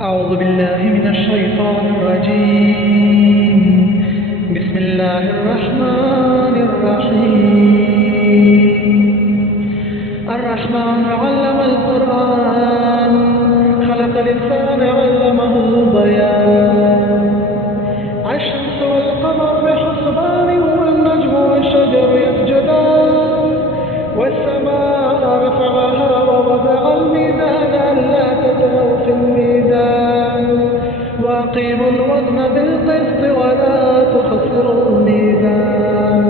أعوذ بالله من الشيطان الرجيم. بسم الله الرحمن الرحيم. الرحمن علم القرآن، خلق الإنسان علمه البيان. الشمس والقمر بحسبان، والنجم والشجر يسجدان. والسماء رفعها ووضع الميزان ألا تطغوا في الميزان، وأقيموا الوزن بالقسط ولا تخسروا الميزان.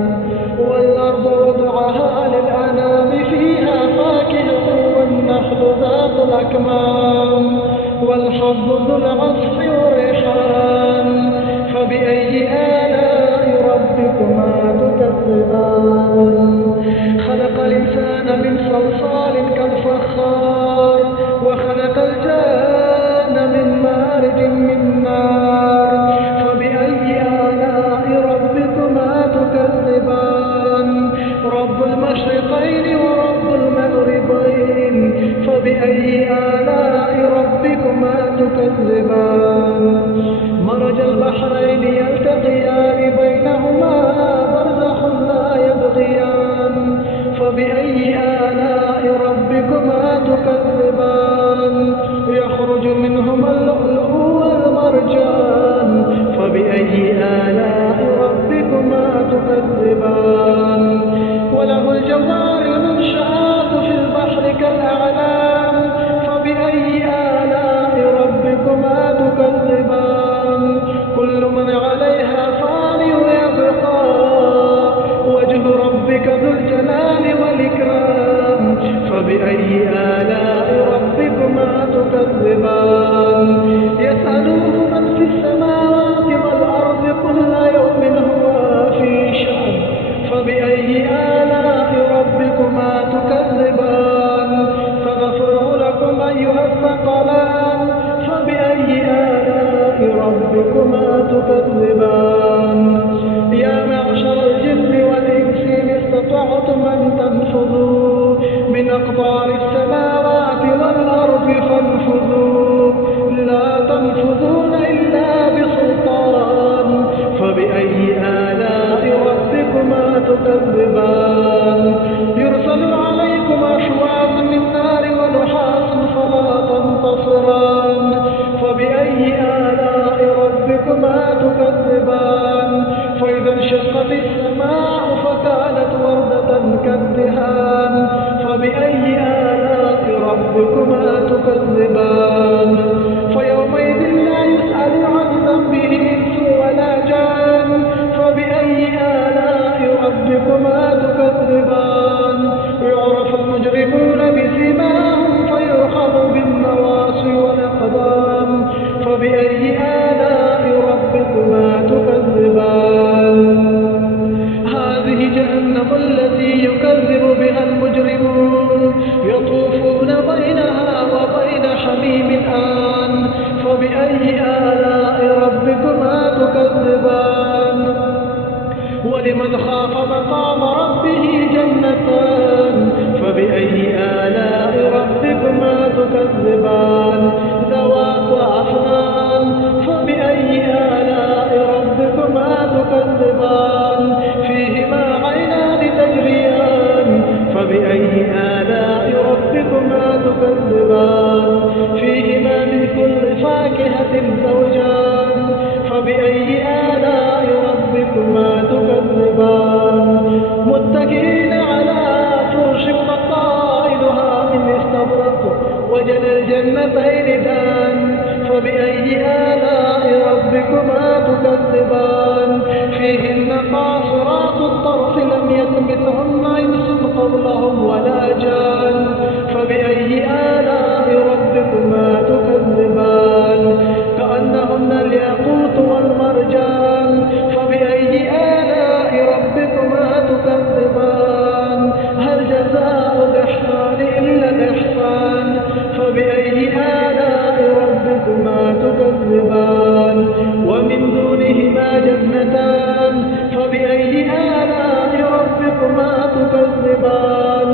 والأرض وضعها للأنام، فيها فاكهة والنخل ذات الأكمام، والحب ذو العصف والريحان. فبأي آلاء ربكما تكذبان؟ خلق الإنسان من صلصال كالفخار، وخلق الجان من مارج من نار. فبأي آلاء ربكما تكذبان؟ رب المشرقين ورب المغربين. فبأي آلاء ربكما تكذبان؟ مرج البحرين يلتقيان، بينهما برزخ لا يبغيان. فبأي آلاء ربكما تكذبان؟ يخرج منهما اللؤلؤ والمرجان. فبأي آلاء ربكما تكذبان؟ وله الجوار المنشآت في البحر كالأعلام. فبأي آلاء ربكما تكذبان؟ كل من عليها فان، ويبقى وجه ربك ذو الجلال والإكرام. فبأي آلاء ربكما تكذبان؟ يسأله من في السماوات والأرض، كل يوم هو في شأن. فبأي آلاء ربكما تكذبان؟ سنفرغ لكم أيها الثقلان. فبأي آلاء ربكما تكذبان؟ يا معشر الجن والإنس إن استطعتم أن تنفذوا من أقطار السماوات والأرض فانفذوا، لا تنفذون إلا بسلطان. فبأي آلاء ربكما تكذبان؟ يرسل عليكم أشواظ من نار ونحاس فلا تنتصران. فبأي آلاء ربكما تكذبان؟ فإذا انشقت السماء فكانت وردة كالدهان. فبأي آلاء ربكما تكذبان؟ فيومئذ لا يسأل عن ذنبه إنس ولا جان. فبأي آلاء ربكما تكذبان؟ يعرف المجرمون بسيماهم فيؤخذ بالنواصي والأقدام. فبأي آلاء ربكما تكذبان؟ هذه جهنم التي يكذب بها المجرمون، يطوفون بينها وبين حميم آن. فبأي آلاء ربكما تكذبان؟ ولمن خاف مقام ربه جنتان. فبأي آلاء ربكما تكذبان؟ ذوات أفنان. فبأي آلاء ربكما تكذبان؟ فيهما عينان تجريان. فبأي آلاء ربكما تكذبان؟ فيهما من كل فاكهة زوجان. فبأي آلاء ربكما تكذبان؟ متكئين على فرش بطائنها من استبرق، وجنى الجنتين دان. فبأي آلاء ربكما تكذبان؟ فيهن قاصرات الطرف لم يطمثهن إنس قبلهم ولا جان. فبأي آلاء ربكما تكذبان؟ كأنهن الياقوت والمرجان. فبأي آلاء ربكما تكذبان؟ هل جزاء الإحسان إلا الإحسان؟ فبأي آلاء ربكما تكذبان؟ ومن دونهما جنتان. فبأي آلاء ربكما تكذبان؟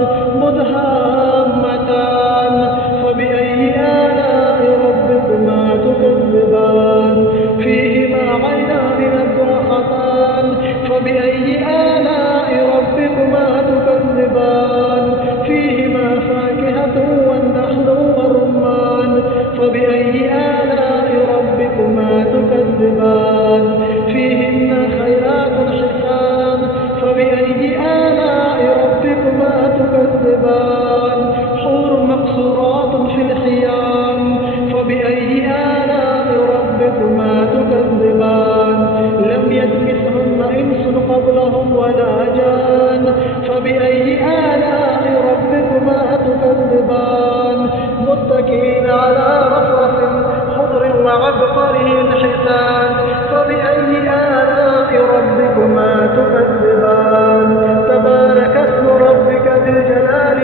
مدهامتان. فبأي آلاء ربكما تكذبان؟ وآخره الحسان فبأي آلاء ربكما تكذبان تبارك اسم ربك ذي الجلال